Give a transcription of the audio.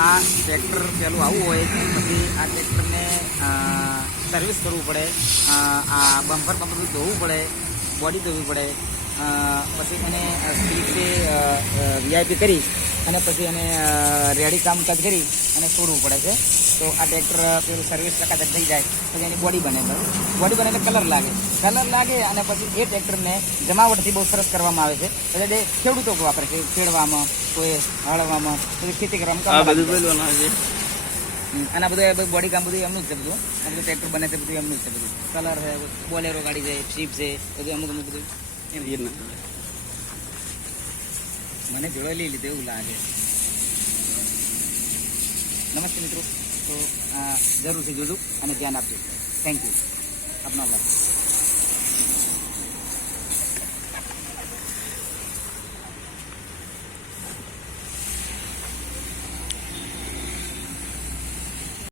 આ ટ્રેક્ટર પેલું આવું હોય પછી આ ટ્રેક્ટરને સર્વિસ કરવું પડે. આ બમ્પર બમ્પર ધોવું પડે બોડી ધોવી પડે. પછી એને સ્પીડ વીઆઈપી કરી. અને પછી એને રેડી કામકાજ કરી અને છોડવું પડે છે. તો આ ટ્રેક્ટર પેલું સર્વિસ ટકા થઈ જાય પછી એની બોડી બને બોડી બને એટલે કલર લાગે. કલર લાગે અને પછી એ ટ્રેક્ટરને જમાવટથી બહુ સરસ કરવામાં આવે છે. એટલે ખેડૂતો વાપરે છે ખેડવામાં કોઈ હળવામાં પછી ખેતી કરવામાં કામ આ લાગે. બધું પેલું છે. હમ, અને બધું બોડી કામ બધું એમનું જ છે બધું. આ બધું ટ્રેક્ટર બને છે બધું એમનું જ છે બધું. કલર છે બોલેરો ગાડી છે શીપ છે બધું અમુક અમુક બધું. એમ. એ ના મને લીધું એવું લાગે. નમસ્તે મિત્રો. તો જરૂરથી જોજો અને ધ્યાન આપજો. થેન્ક યુ આપનો આભાર.